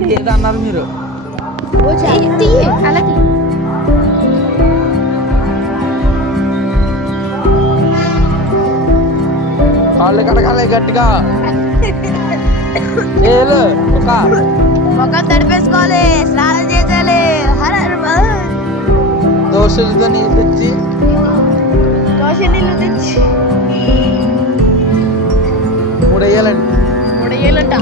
లేదన్నారు మీరు. అలాగే కాళ్ళు కడగాలి గట్టిగా. ఏలు ఒక ముఖం తడిపేసుకోవాలి, స్నానం చేయాలి. దోశలతో నీళ్ళు తెచ్చి దోశ నీళ్ళు తెచ్చి 3 వేయాలండి. 3 వేయాలంట.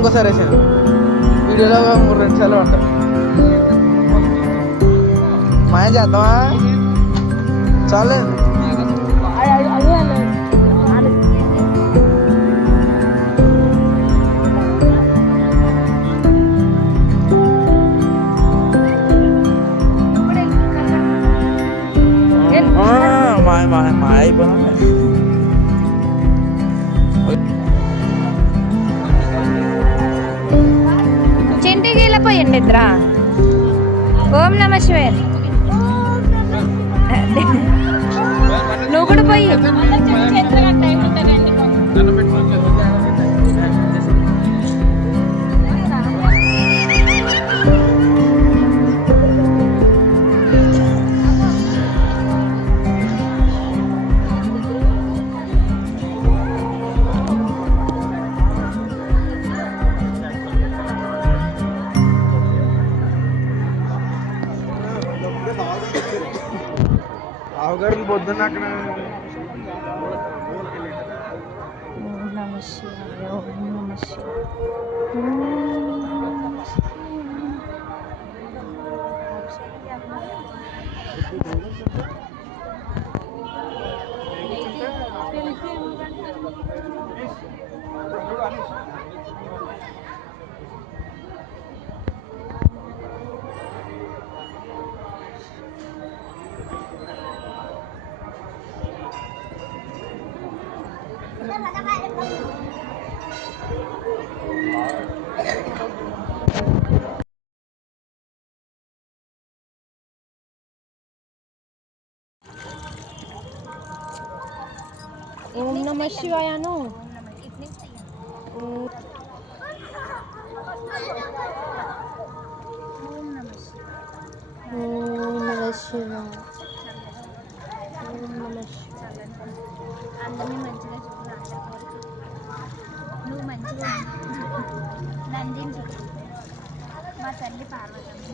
ఇంకోసారి వేసాను వీడియోలో 2 సార్లు ఉంటాయి. మాయ చేద్దామా? చాలేదు. మాయ అయిపోయినా చింటికి వెళ్ళిపోయండి ఇద్దరా. ఓం నమ శివాయ. నువ్వు కూడా పోయి అవగారిని పొద్దున్న అక్కడ ఓం నమ శివాయను. అందరినీ మంచిగా చూడు, నువ్వు మంచిగా నందిని చూడు, మా తల్లి పార్వతమ్మ.